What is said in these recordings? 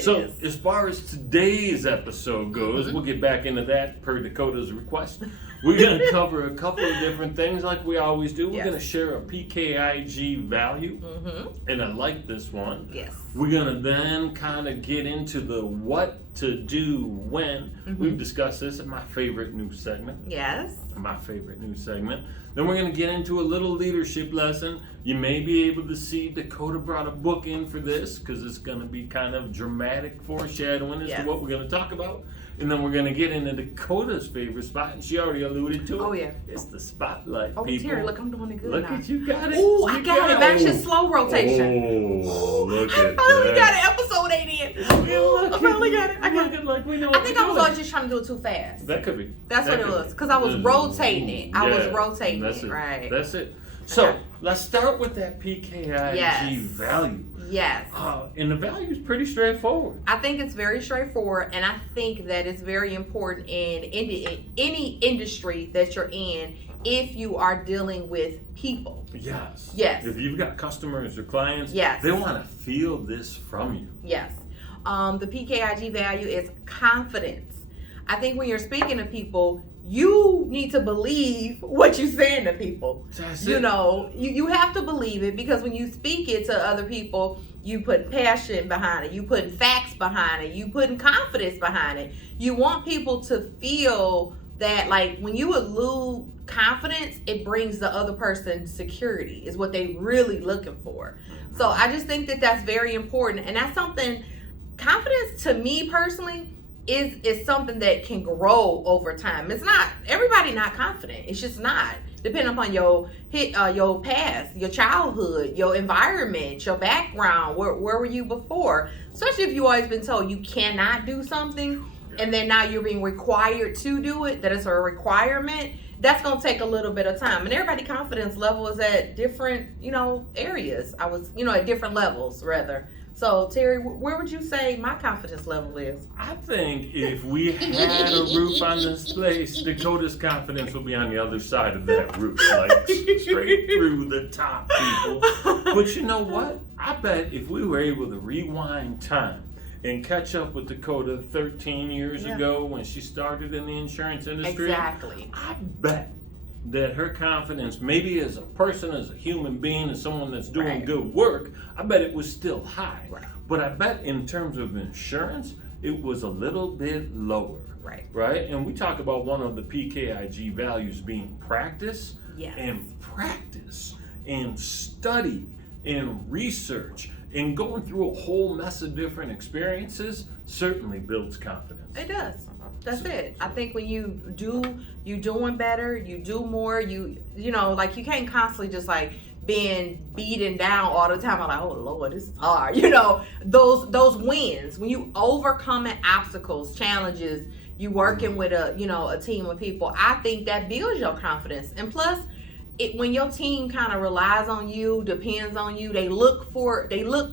So as far as today's episode goes, we'll get back into that per Dakota's request. We're going to cover a couple of different things like we always do. We're going to share a PKIG value, and I like this one. Yes. We're going to then kind of get into the what to do when. We've discussed this in my favorite new segment. Yes. My favorite new segment. Then we're going to get into a little leadership lesson. You may be able to see Dakota brought a book in for this because it's going to be kind of dramatic foreshadowing as to what we're going to talk about. And then we're going to get into Dakota's favorite spot, and she already alluded to it. Oh, yeah. It's the spotlight, people. people. Terry, look, I'm doing it good Look now. at you, got it. Ooh, I got it. Back to slow rotation. Oh, look at that. I finally got it. Episode 8 in. I finally got it. I got it. Like we know I think I was always just trying to do it too fast. That could be. That's what it was. Because I was rotating it. I was rotating it. Right. That's it. So let's start with that PKIG value. Yes. And the value is pretty straightforward. I think it's very straightforward, and I think that it's very important in any industry that you're in if you are dealing with people. Yes. Yes. If you've got customers or clients, yes, they want to feel this from you. Yes. The PKIG value is confidence. I think when you're speaking to people, you need to believe what you're saying to people. You know, you have to believe it, because when you speak it to other people, you put passion behind it, you putting facts behind it, you putting confidence behind it. You want people to feel that, like, when you allude confidence, it brings the other person security, is what they really looking for. So I just think that that's very important, and that's something, confidence to me personally, is something that can grow over time. It's not, everybody not confident. It's just not. Depending upon your past, your childhood, your environment, your background, where were you before? Especially if you've always been told you cannot do something, and then now you're being required to do it, that it's a requirement. That's going to take a little bit of time. And everybody's confidence level is at different, areas. At different levels, rather. So, Terry, where would you say my confidence level is? I think if we had a roof on this place, Dakota's confidence would be on the other side of that roof, like straight through the top, people. But you know what? I bet if we were able to rewind time and catch up with Dakota 13 years ago when she started in the insurance industry, exactly, I bet that her confidence, maybe as a person, as a human being, as someone that's doing good work, I bet it was still high. Right. But I bet in terms of insurance, it was a little bit lower. Right. And we talk about one of the PKIG values being practice. Yes. And practice and study and research and going through a whole mess of different experiences certainly builds confidence. It does. That's it. I think when you doing better, you do more, you like, you can't constantly just like being beaten down all the time. I'm like, oh Lord, this is hard. Those wins, when you overcoming obstacles, challenges, you working with a team of people, I think that builds your confidence. And plus, when your team kind of relies on you, depends on you, they look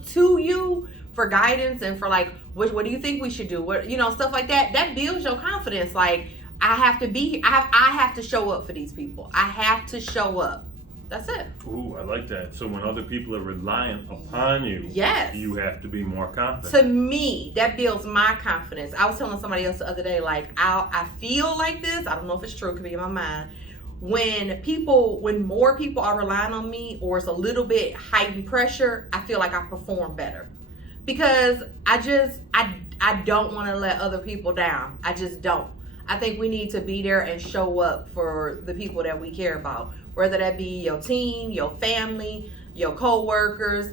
to you for guidance and for like, what do you think we should do? What, stuff like that. That builds your confidence. Like, I have to be, I have to show up for these people. I have to show up. That's it. Ooh, I like that. So when other people are reliant upon you, yes, you have to be more confident. To me, that builds my confidence. I was telling somebody else the other day, like, I feel like this. I don't know if it's true. It could be in my mind. When more people are relying on me, or it's a little bit heightened pressure, I feel like I perform better. Because I don't want to let other people down. I just don't. I think we need to be there and show up for the people that we care about. Whether that be your team, your family, your co-workers.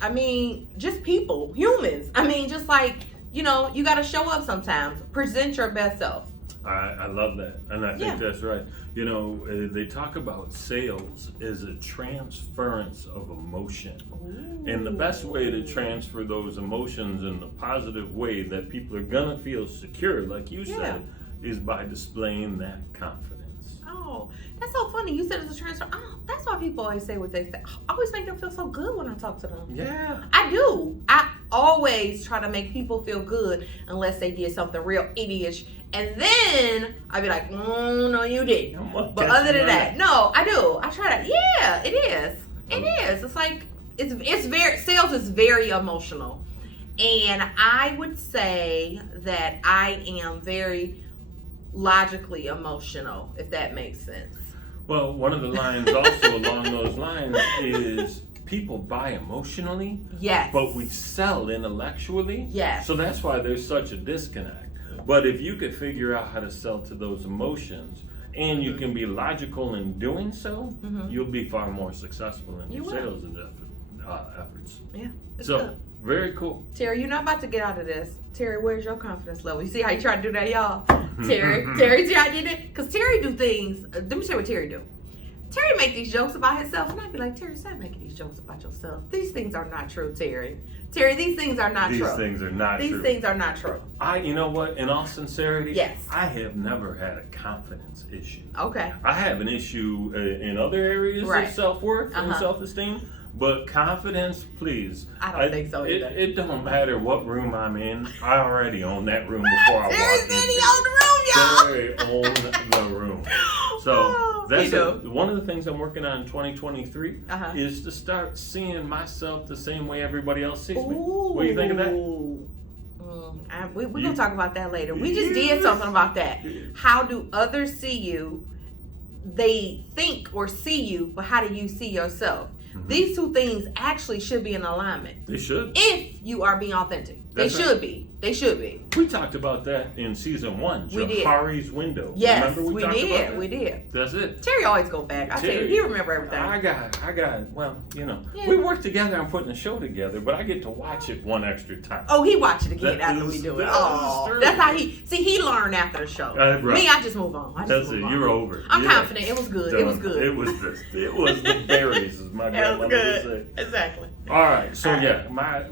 I mean, just people, humans. I mean, just like, you got to show up sometimes. Present your best self. I love that. And I think that's right. They talk about sales as a transference of emotion. Ooh. And the best way to transfer those emotions in a positive way that people are going to feel secure, like you said, is by displaying that confidence. Oh, that's so funny. You said it's a transfer. Oh, that's why people always say what they say. I always make them feel so good when I talk to them. Yeah. I do. I always try to make people feel good unless they did something real idiotish. And then I'd be like, no, you didn't. But other than that, no, I do. I try to. Yeah, it is. It is. It's like, it's very, sales is very emotional. And I would say that I am very logically emotional, if that makes sense. Well, one of the lines also along those lines is people buy emotionally, yes, but we sell intellectually. Yes. So that's why there's such a disconnect. But if you could figure out how to sell to those emotions, and you can be logical in doing so, you'll be far more successful in your sales efforts. Yeah. So good. very cool. Terry, you're not about to get out of this. Terry, where's your confidence level? You see how you try to do that, y'all? Terry, see how I did it? Because Terry do things. Let me tell you what Terry do. Terry make these jokes about himself, and I'd be like, Terry, stop making these jokes about yourself. These things are not true, Terry. Terry, these things are not true. These things are not true. These things are not true. You know what? In all sincerity, yes, I have never had a confidence issue. Okay. I have an issue in other areas of self-worth and self-esteem, but confidence, please. I don't think so either. It don't matter what room I'm in. I already own that room before I walk in. Terry own the room. So that's one of the things I'm working on in 2023 is to start seeing myself the same way everybody else sees me. What do you think of that? We're going to talk about that later. We just did something about that. How do others see you? They think or see you, but how do you see yourself? These two things actually should be in alignment. They should. If you are being authentic. They should be. They should be. We talked about that in season 1. We did. Jahari's window. Yes, remember we talked did. About that? We did. That's it. Terry always go back. I tell you, he remember everything. I got. Well, we work together on putting the show together, but I get to watch it one extra time. Oh, he watch it again after we do it. Oh, that's how he learned after the show. Right. Me, I just move on. You're over it. I'm confident. It was good. Done. It was good. It was the berries, as my grandmother would say. Exactly. All right. So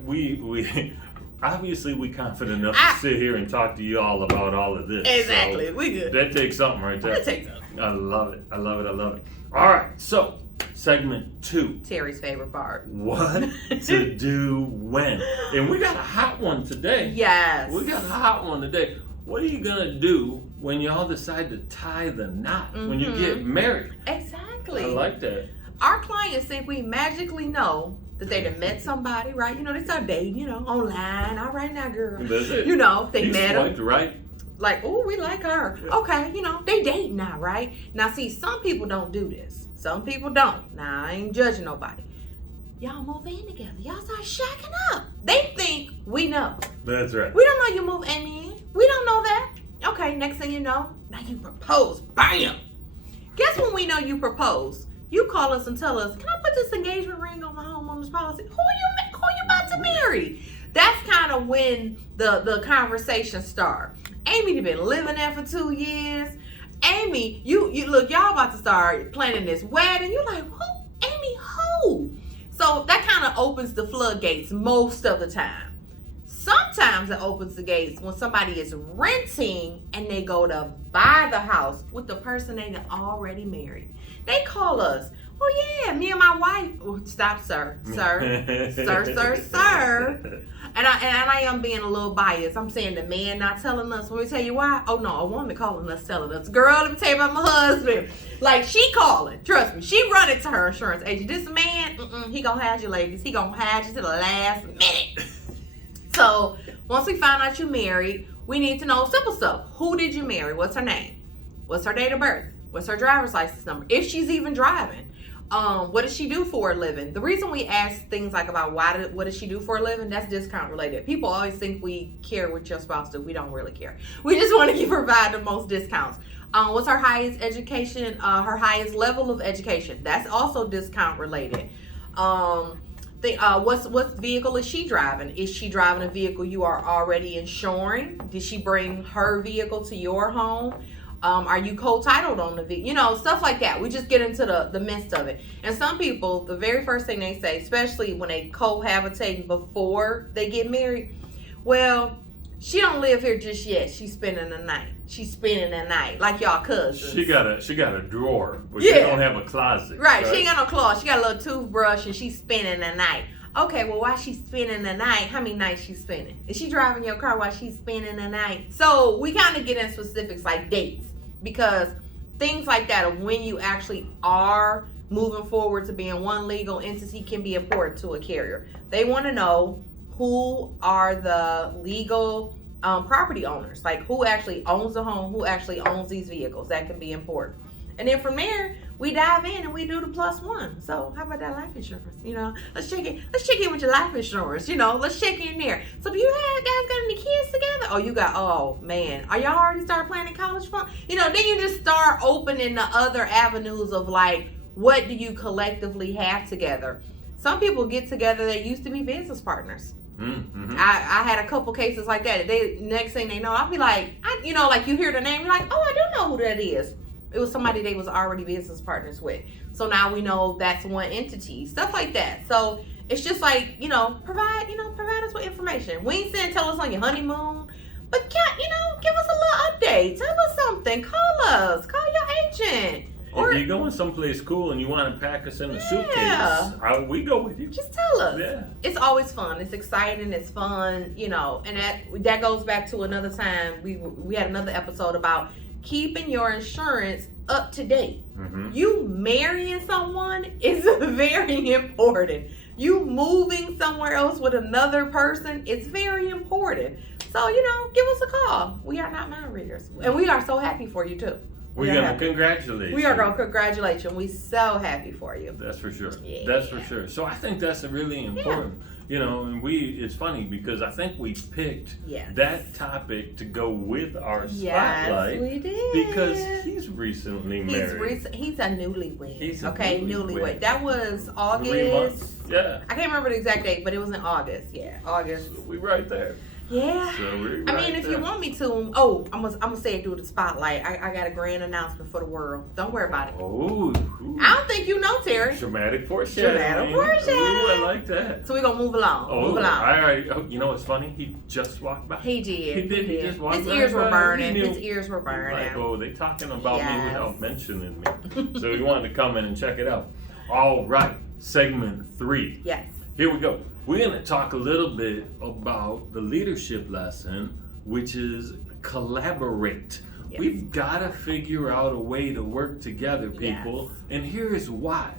we. Obviously, we confident enough to sit here and talk to you all about all of this. Exactly, so we good. That takes something right there. That takes something. I love it. All right, so segment 2. Terry's favorite part. What to do when? And we got a hot one today. Yes. We got a hot one today. What are you gonna do when y'all decide to tie the knot when you get married? Exactly. I like that. Our clients think we magically know that they done met somebody, right? They start dating, online. All right now, girl. That's it. They met them. Right? Like, oh, we like her. Yeah. Okay, they dating now, right? Now, see, some people don't do this. Some people don't. Now, I ain't judging nobody. Y'all move in together. Y'all start shacking up. They think we know. That's right. We don't know you move in. We don't know that. Okay, next thing you know, now you propose. Bam! Guess when we know you propose? You call us and tell us, can I put this engagement ring on my homeowner's policy? Who you about to marry? That's kind of when the conversation start. Amy, you've been living there for 2 years. Amy, you look, y'all about to start planning this wedding. You like, who? Amy, who? So that kind of opens the floodgates most of the time. Sometimes it opens the gates when somebody is renting and they go to buy the house with the person they already married. They call us. Oh yeah, me and my wife. Oh, stop, sir. And I am being a little biased. I'm saying the man not telling us. Let me tell you why. Oh no, a woman calling us telling us. Girl, let me tell you about my husband. Like she calling. Trust me, she running to her insurance agent. This man, he gonna have you, ladies. He gonna have you to the last minute. So once we find out you're married, we need to know simple stuff. Who did you marry? What's her name? What's her date of birth? What's her driver's license number? If she's even driving. What does she do for a living? The reason we ask things like about what does she do for a living, that's discount related. People always think we care what your spouse do. We don't really care. We just want to provide the most discounts. What's her highest education? Her highest level of education? That's also discount related. What vehicle is she driving? Is she driving a vehicle you are already insuring? Did she bring her vehicle to your home? Are you co-titled on the vehicle? Stuff like that. We just get into the midst of it. And some people, the very first thing they say, especially when they cohabitating before they get married, well, she don't live here just yet. She's spending the night. Like y'all cousins. She got a drawer, but she don't have a closet. Right. She ain't got no closet. She got a little toothbrush and she's spending the night. Okay, well, while she's spending the night, how many nights she's spending? Is she driving your car while she's spending the night? So we kind of get in specifics like dates, because things like that of when you actually are moving forward to being one legal entity can be important to a carrier. They want to know who are the legal property owners, like who actually owns the home, who actually owns these vehicles. That can be important. And then from there, we dive in and we do the +1. So how about that life insurance? You know, let's check in with your life insurance. You know, let's check in there. So do you guys got any kids together? Oh, you got, oh man, are y'all already started planning college fund? You know, then you just start opening the other avenues of like, what do you collectively have together? Some people get together that used to be business partners. Mm-hmm. I had a couple cases like that. Next thing they know, I'll be like, you know, like you hear the name, you're like, oh, I do know who that is. It was somebody they was already business partners with. So now we know that's one entity. Stuff like that. So it's just like, you know, provide us with information. We ain't saying tell us on your honeymoon, but you know, give us a little update. Tell us something. Call us. Call your agent. Or if you're going someplace cool and you want to pack us in a suitcase, we go with you. Just tell us. Yeah. It's always fun. It's exciting. It's fun. You know, and that goes back to another time. We had another episode about keeping your insurance up to date. Mm-hmm. You marrying someone is very important. You moving somewhere else with another person is very important. So, you know, give us a call. We are not mind readers. And we are so happy for you too. We're going to congratulate you. We are going to congratulate you. We're so happy for you. That's for sure. Yeah. That's for sure. So I think that's really important. Yeah. You know, and it's funny because I think we picked that topic to go with our spotlight. Yes, we did. Because he's recently married. He's a newlywed. He's a newlywed. That was August. 3 months. Yeah. I can't remember the exact date, but it was in August. Yeah, August. So we right there. Yeah. So if you want me to, I'm gonna say it through the spotlight. I got a grand announcement for the world. Don't worry about it. Oh. I don't think you know, Terry. Dramatic foreshadowing. Ooh, I like that. So we're gonna move along. You know what's funny? He just walked by. He did. He just walked by. His ears were burning. His ears were burning. Like, oh, they talking about me without mentioning me. So he wanted to come in and check it out. All right, segment 3. Yes. Here we go. We're going to talk a little bit about the leadership lesson, which is collaborate. Yes. We've got to figure out a way to work together, people. Yes. And here is why.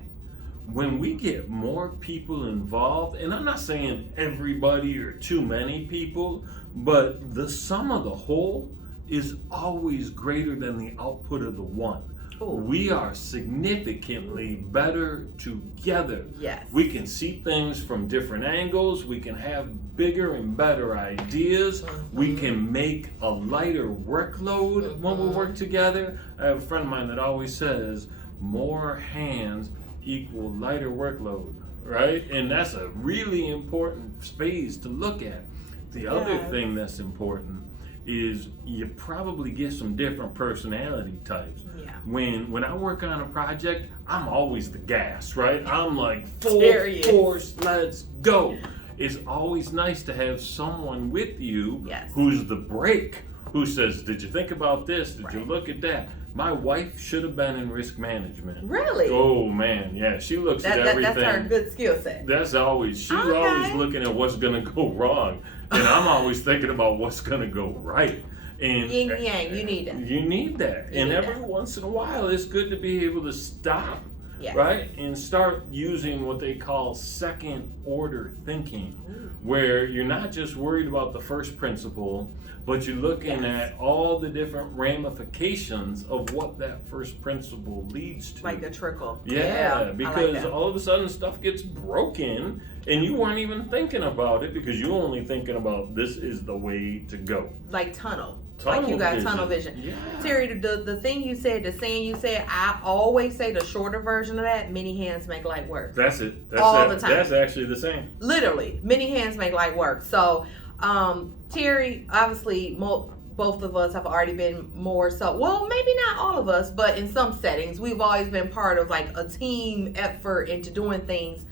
When we get more people involved, and I'm not saying everybody or too many people, but the sum of the whole is always greater than the output of the one. Ooh. We are significantly better together. Yes. We can see things from different angles. We can have bigger and better ideas. Mm-hmm. We can make a lighter workload when we work together. I have a friend of mine that always says, more hands equal lighter workload, right? And that's a really important phase to look at. The other thing that's important is you probably get some different personality types. Yeah. When I work on a project, I'm always the gas, right? I'm like full force, let's go. It's always nice to have someone with you who's the brake, who says, did you think about this? Did you look at that? My wife should have been in risk management. Really? Oh man, yeah. She looks at everything. That's her good skill set. She's always looking at what's gonna go wrong. And I'm always thinking about what's gonna go right. And yin yang, you need that. You need that. And every once in a while it's good to be able to stop. Yes. Right? And start using what they call second order thinking, where you're not just worried about the first principle, but you're looking at all the different ramifications of what that first principle leads to. Like the trickle. Yeah, because like all of a sudden stuff gets broken and you weren't even thinking about it because you're only thinking about this is the way to go. Like tunnel like you got vision. Tunnel vision. Yeah. Terry, the thing you said, the saying you said, I always say the shorter version of that, many hands make light work. That's it. That's all the time. That's actually the same. Literally, many hands make light work. So, Terry, obviously, both of us have already been more so, well, maybe not all of us, but in some settings, we've always been part of like a team effort into doing things.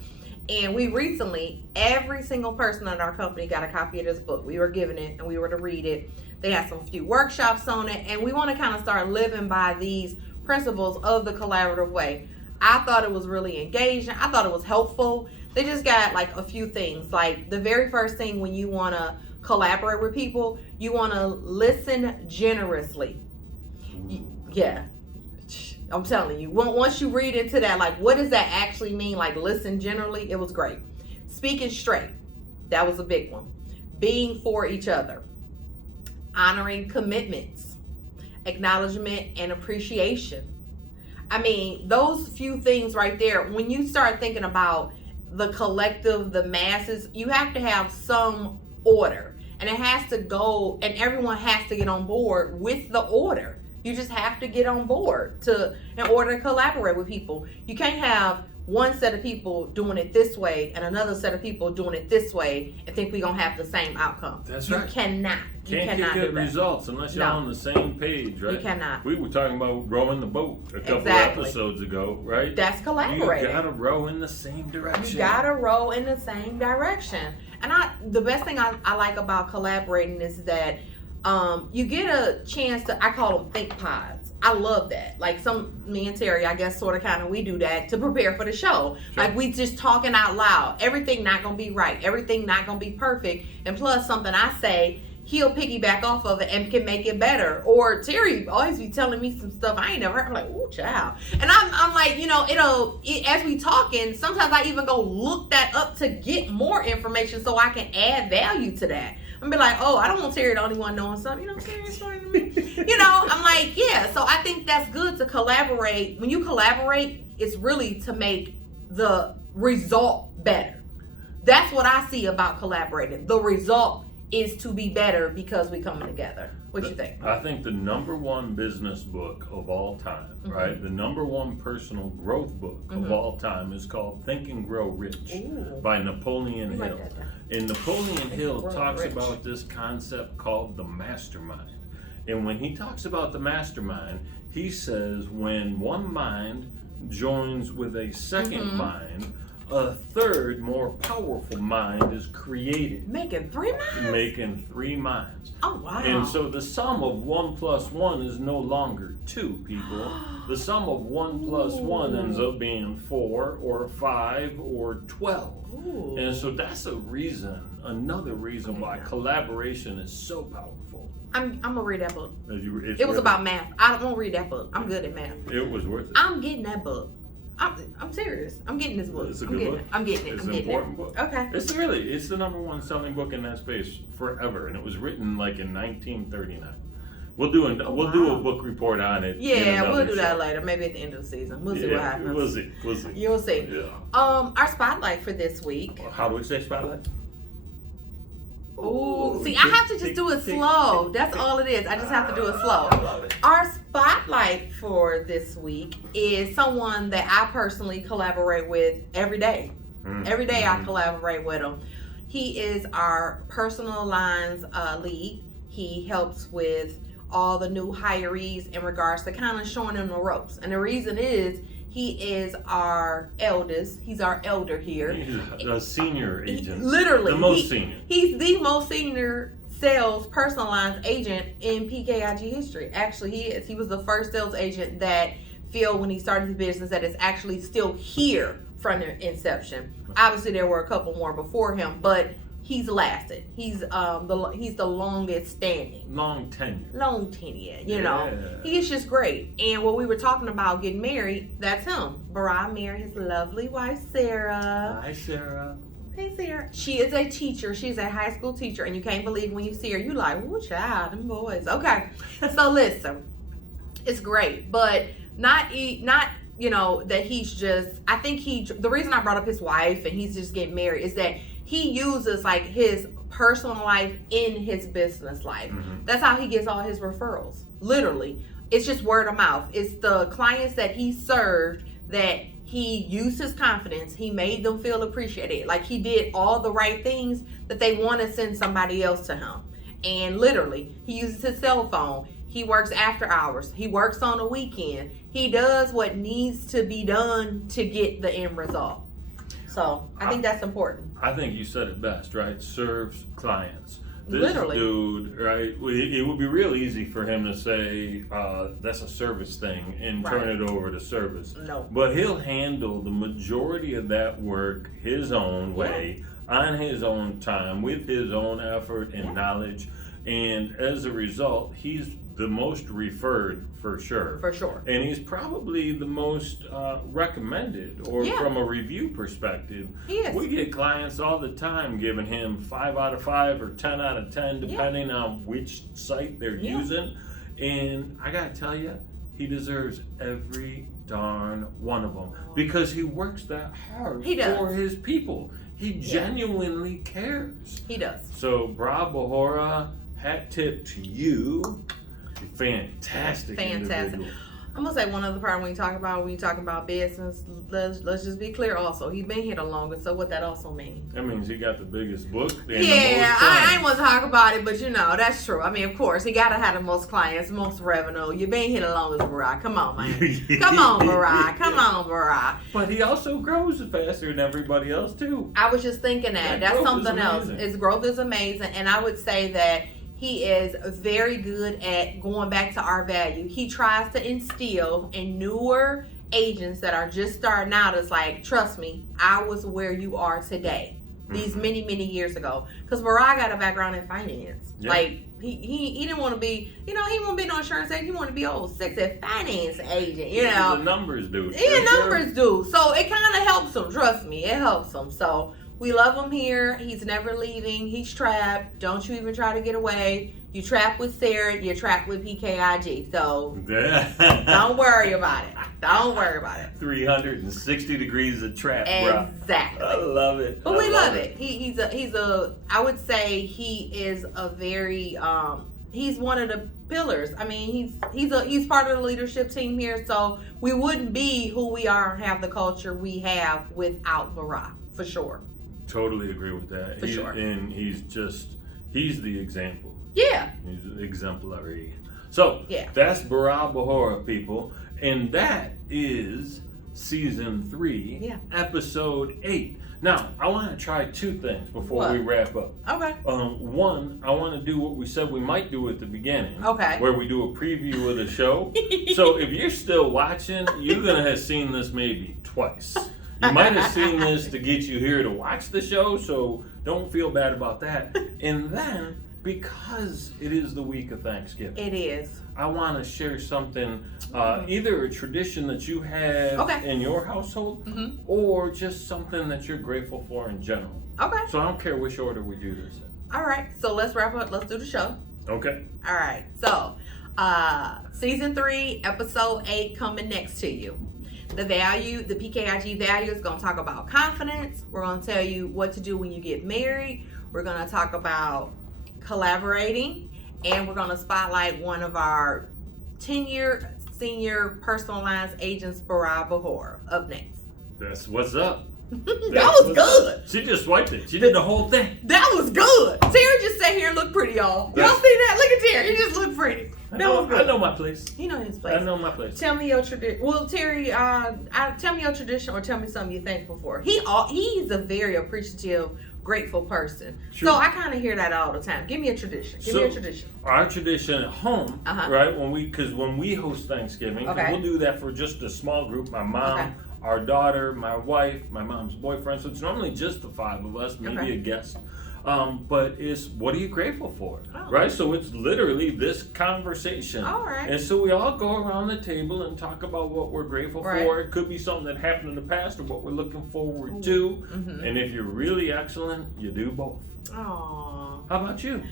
And we recently, every single person in our company got a copy of this book. We were given it and we were to read it. They had some few workshops on it, and we want to kind of start living by these principles of the collaborative way. I thought it was really engaging. I thought it was helpful. They just got like a few things. Like the very first thing when you want to collaborate with people, you want to listen generously. Yeah. I'm telling you, once you read into that, like, what does that actually mean? Like, listen generally, it was great. Speaking straight. That was a big one. Being for each other. Honoring commitments. Acknowledgement and appreciation. I mean, those few things right there, when you start thinking about the collective, the masses, you have to have some order. And it has to go, and everyone has to get on board with the order. You just have to get on board in order to collaborate with people. You can't have one set of people doing it this way and another set of people doing it this way and think we're going to have the same outcome. That's you right. Cannot. You Can't cannot get good do that. results unless you're on the same page, right? You cannot. We were talking about rowing the boat a couple Exactly. episodes ago, right? That's collaborating. You gotta row in the same direction. You gotta row in the same direction. And the best thing I like about collaborating is that you get a chance to, I call them think pods. I love that. Like me and Terry, I guess sort of kind of we do that to prepare for the show. Sure. Like we just talking out loud. Everything not gonna be right. Everything not gonna be perfect. And plus something I say, he'll piggyback off of it and can make it better. Or Terry always be telling me some stuff I ain't never heard. I'm like, ooh, child. And I'm like, as we talking, sometimes I even go look that up to get more information so I can add value to that. I'm be like, oh, I don't want Terry the only one knowing something. You know what I'm saying? Explain to me. I'm like, yeah. So I think that's good to collaborate. When you collaborate, it's really to make the result better. That's what I see about collaborating. The result is to be better because we coming together. What do you think? I think the number one business book of all time, Mm-hmm. right? The number one personal growth book of all time is called Think and Grow Rich by Napoleon Hill. And Napoleon Hill talks about this concept called the mastermind. And when he talks about the mastermind, he says when one mind joins with a second mind, a third, more powerful mind is created. Making 3 minds? Making 3 minds. Oh, wow. And so the sum of 1 plus 1 is no longer 2, people. The sum of 1 plus 1 ends up being 4 or 5 or 12. Ooh. And so that's another reason why collaboration is so powerful. I'm going to read that book. It was about math. I won't read that book. I'm good at math. It was worth it. I'm getting that book. I'm serious. I'm getting this book. It's a good book. I'm getting it. It's an important book. Okay. It's the number one selling book in that space forever, and it was written like in 1939. We'll do a book report on it. Yeah, we'll do that later. Maybe at the end of the season. We'll see what happens. We'll see. You'll see. Yeah. Our spotlight for this week. How do we say spotlight? Ooh, see, I have to just do it slow. That's all it is. I just have to do it slow. Our spotlight for this week is someone that I personally collaborate with every day. Every day I collaborate with him. He is our personal lines lead. He helps with all the new hirees in regards to kind of showing them the ropes. And the reason is he is our eldest. He's our elder here. He's a senior agent. Literally. The most senior. He's the most senior sales personal lines agent in PKIG history. Actually, he is. He was the first sales agent that Phil, when he started his business, that is actually still here from the inception. Obviously, there were a couple more before him, but he's lasted. He's the longest standing. Long tenure. Long tenure, you know. He's just great. And when we were talking about getting married, that's him. Brai married his lovely wife, Sarah. Hi, Sarah. Hey, Sarah. She is a teacher. She's a high school teacher. And you can't believe when you see her, you like, ooh, child, them boys. Okay. So listen, it's great. But not that he's just, I think the reason I brought up his wife and he's just getting married is that he uses like his personal life in his business life. That's how he gets all his referrals. Literally. It's just word of mouth. It's the clients that he served that he used his confidence. He made them feel appreciated. Like he did all the right things that they want to send somebody else to him. And literally, he uses his cell phone. He works after hours. He works on a weekend. He does what needs to be done to get the end result. So I think that's important. I think you said it best, right? Serves clients. This Literally. dude, right? It would be real easy for him to say that's a service thing and turn it over to service. No. But he'll handle the majority of that work his own way, on his own time, with his own effort and knowledge. And as a result, he's the most referred for sure. For sure. And he's probably the most recommended, or from a review perspective. He is. We get clients all the time giving him 5 out of 5 or 10 out of 10, depending on which site they're using. And I gotta tell you, he deserves every darn one of them because he works that hard for his people. He genuinely cares. He does. So, Brai Bahoura, hat tip to you. Fantastic. Individual. I'm gonna say one other part when you talk about business. Let's just be clear. Also, he's been here the longest. So what that also means? That means he got the biggest book. And I ain't want to talk about it, but that's true. I mean, of course, he gotta have the most clients, most revenue. You've been here the longest, Brai. Come on, man. Come on, Brai. But he also grows faster than everybody else too. I was just thinking that's something else. His growth is amazing, and I would say that he is very good at going back to our value. He tries to instill in newer agents that are just starting out. It's like, trust me, I was where you are today. These many, many years ago. Because Brai got a background in finance. Yeah. Like, he didn't want to be, he won't be no insurance agent. He wanted to be old sexy finance agent, He's a numbers dude. Numbers dude. So it kind of helps him. Trust me, it helps him. So we love him here. He's never leaving. He's trapped. Don't you even try to get away. You trapped with Sarah. You're trapped with PKIG. So don't worry about it. Don't worry about it. 360 degrees of trap, bro. Exactly. I love it. But we love it. He's a. I would say he is a very. He's one of the pillars. I mean, he's part of the leadership team here. So we wouldn't be who we are and have the culture we have without Brai, for sure. Totally agree with that. For sure. And he's the example. Yeah. He's exemplary. So, that's Brai Bahoura, people. And that is season 3, episode 8. Now, I want to try 2 things before we wrap up. Okay. One, I want to do what we said we might do at the beginning. Okay. Where we do a preview of the show. So, if you're still watching, you're going to have seen this maybe twice. You might have seen this to get you here to watch the show, so don't feel bad about that. And then, because it is the week of Thanksgiving. It is. I want to share something, either a tradition that you have in your household, or just something that you're grateful for in general. Okay. So I don't care which order we do this in. All right. So let's wrap up. Let's do the show. Okay. All right. So, season 3, episode 8 coming next to you. The PKIG value is going to talk about confidence. We're going to tell you what to do when you get married. We're going to talk about collaborating, and we're going to spotlight one of our 10-year senior personal lines agents, Brai Bahoura, up next. That's what's up. That was good. She just swiped it. She did the whole thing. That was good. Terry just sat here and looked pretty, y'all. Y'all see that? Look at Terry. He just looked pretty. I know my place. You know his place. I know my place. Tell me your tradition. Well, Terry, tell me your tradition, or tell me something you're thankful for. He's a very appreciative, grateful person. Sure. So I kind of hear that all the time. Give me a tradition. Give me a tradition. Our tradition at home, right? When we host Thanksgiving, we'll do that for just a small group. My mom, our daughter, my wife, my mom's boyfriend. So it's normally just the 5 of us, maybe a guest. But it's, what are you grateful for? Right? So it's literally this conversation. All right. And so we all go around the table and talk about what we're grateful for. It could be something that happened in the past or what we're looking forward to. And if you're really excellent, you do both. Aww. How about you?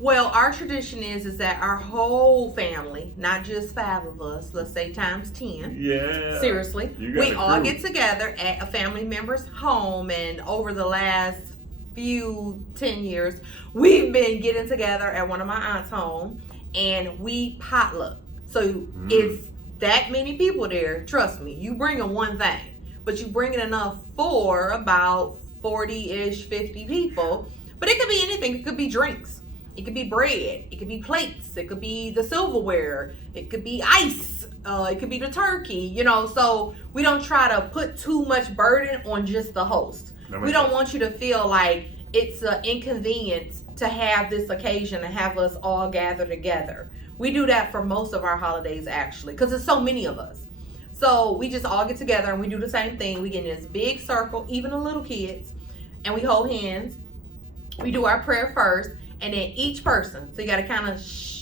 Well, our tradition is that our whole family, not just 5 of us, let's say times 10. Yeah. Seriously. We all get together at a family member's home, and over the last 10 years, we've been getting together at one of my aunt's home, and we potluck. So it's that many people there. Trust me, you bring them one thing, but you bring it enough for about 40-ish, 50 people. But it could be anything. It could be drinks. It could be bread. It could be plates. It could be the silverware. It could be ice. It could be the turkey. So we don't try to put too much burden on just the host. We don't want you to feel like it's an inconvenience to have this occasion and have us all gather together. We do that for most of our holidays, actually, because there's so many of us. So we just all get together and we do the same thing. We get in this big circle, even the little kids, and we hold hands. We do our prayer first, and then each person. So you got to kind of shh.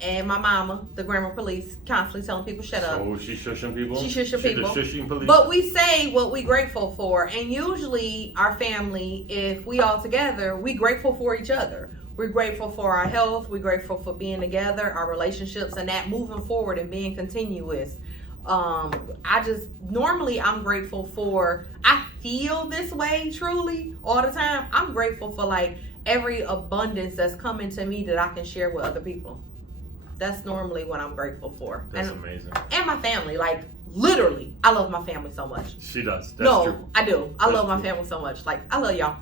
And my mama, the grammar police, constantly telling people shut up. So she's shushing people? She shushing people. The shushing police? But we say what we grateful for. And usually our family, if we all together, we grateful for each other. We're grateful for our health. We're grateful for being together, our relationships, and that moving forward and being continuous. Normally I'm grateful for, I feel this way truly all the time. I'm grateful for like every abundance that's coming to me that I can share with other people. That's normally what I'm grateful for. That's amazing. And my family, like literally, I love my family so much. She does. That's true. I do. I love my family so much. Like, I love y'all.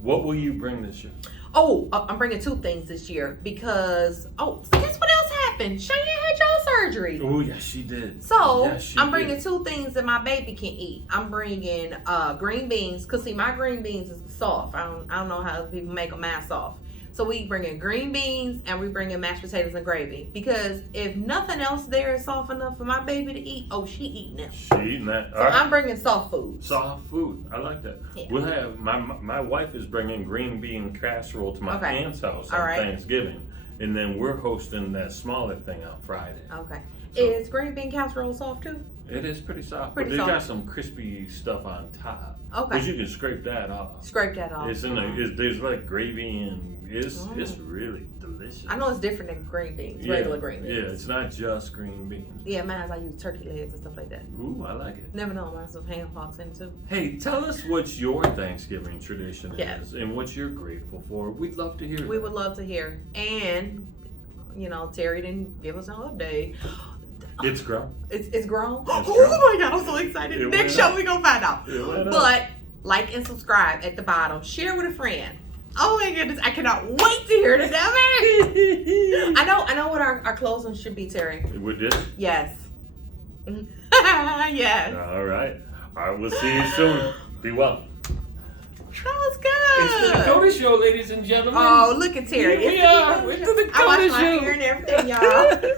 What will you bring this year? Oh, I'm bringing 2 things this year because, guess what else happened? Cheyenne had jaw surgery. Oh, yes, she did. So, yes, I'm bringing 2 things that my baby can eat. I'm bringing green beans, because see, my green beans is soft. I don't know how people make them mass soft. So we bringing green beans and we bringing mashed potatoes and gravy. Because if nothing else there is soft enough for my baby to eat, she eating it. She eating that. So I'm bringing soft food. Soft food. I like that. Yeah. We'll have, my wife is bringing green bean casserole to my aunt's house on Thanksgiving. And then we're hosting that smaller thing on Friday. Okay. So, is green bean casserole soft too? It is pretty soft. Pretty but soft. They got some crispy stuff on top. Okay. Because you can scrape that off. Scrape that off. It's in there's like gravy and it's really delicious. I know it's different than green beans, regular green beans. Yeah, it's not just green beans. Yeah, mine I use turkey legs and stuff like that. Ooh, I like it. Never know, mine's some ham hocks in it too. Hey, tell us what your Thanksgiving tradition is and what you're grateful for. We'd love to hear. We would love to hear. And, Terry didn't give us an update. It's grown. It's grown? It's Oh grown. my God, I'm so excited. It Next went show, we're going to find out. It went up. But like and subscribe at the bottom. Share with a friend. Oh my goodness, I cannot wait to hear this. I know what our closing should be, Terry. With this? Yes. Yes. All right. We'll see you soon. Be well. That was good. It's the Dakota Show, ladies and gentlemen. Oh, look at Terry. Here we are. It's the Dakota I wash my Show. hair and everything, y'all.